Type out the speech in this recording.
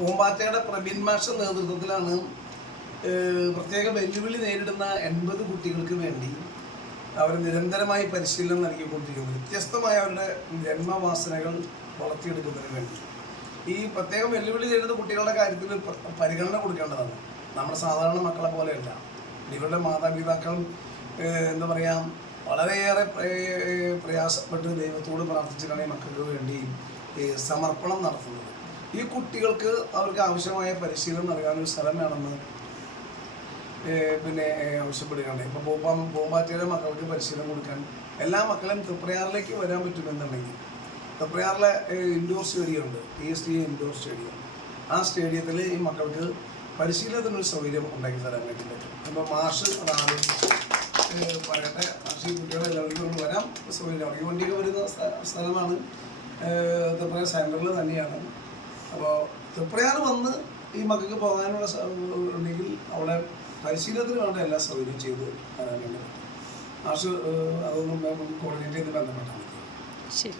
പൂമ്പാറ്റയുടെ പ്രബിൻ മാഷ നേതൃത്വത്തിലാണ് പ്രത്യേക വെല്ലുവിളി നേരിടുന്ന 80 കുട്ടികൾക്ക് വേണ്ടി അവർ നിരന്തരമായി പരിശീലനം നൽകിക്കൊണ്ടിരിക്കുന്നത്. വ്യത്യസ്തമായ അവരുടെ ജന്മവാസനകൾ വളർത്തിയെടുക്കുന്നതിന് വേണ്ടി ഈ പ്രത്യേകം വെല്ലുവിളി നേരിടുന്ന കുട്ടികളുടെ കാര്യത്തിൽ പരിഗണന കൊടുക്കേണ്ടതാണ്. നമ്മുടെ സാധാരണ മക്കളെ പോലെയല്ല. ഇവരുടെ മാതാപിതാക്കൾ എന്താ പറയുക, വളരെയേറെ പ്രയാസപ്പെട്ട് ദൈവത്തോട് പ്രാർത്ഥിച്ചിട്ടാണ് ഈ മക്കൾക്ക് വേണ്ടി സമർപ്പണം നടത്തുന്നത്. ഈ കുട്ടികൾക്ക് അവർക്ക് ആവശ്യമായ പരിശീലനം നൽകാനൊരു സ്ഥലം വേണമെന്ന് പിന്നെ ആവശ്യപ്പെടുകയാണ്. ഇപ്പോൾ പൂമ്പാറ്റയുടെ മക്കൾക്ക് പരിശീലനം കൊടുക്കാൻ എല്ലാ മക്കളും തൃപ്രയാറിലേക്ക് വരാൻ പറ്റുമെന്നുണ്ടെങ്കിൽ തൃപ്രയാറിലെ ഇൻഡോർ സ്റ്റേഡിയം ഉണ്ട്, TST ഇൻഡോർ സ്റ്റേഡിയം. ആ സ്റ്റേഡിയത്തിൽ ഈ മക്കൾക്ക് പരിശീലനത്തിനൊരു സൗകര്യം ഉണ്ടാക്കി തരാൻ വേണ്ടി പറ്റും. അപ്പോൾ മാഷ് അതാദ്യം പറയട്ടെ, മാഷ് ഈ കുട്ടികളെ എല്ലാവർക്കും വരാം സൗകര്യം. ഈ വണ്ടിയൊക്കെ വരുന്ന സ്ഥലമാണ്, തൃപ്രയാർ സെൻറ്ററിൽ തന്നെയാണ്. അപ്പോൾ തൃപ്രയാർ വന്ന് ഈ മക്കൾക്ക് പോകാനുള്ള ഉണ്ടെങ്കിൽ അവിടെ പരിശീലനത്തിന് വേണ്ട എല്ലാ സൗകര്യവും ചെയ്ത് തരാൻ വേണ്ടി പറ്റും. മാഷ് അതൊന്നും കോർഡിനേറ്റ് ചെയ്ത് ബന്ധപ്പെട്ടാൽ മതി. ശരി.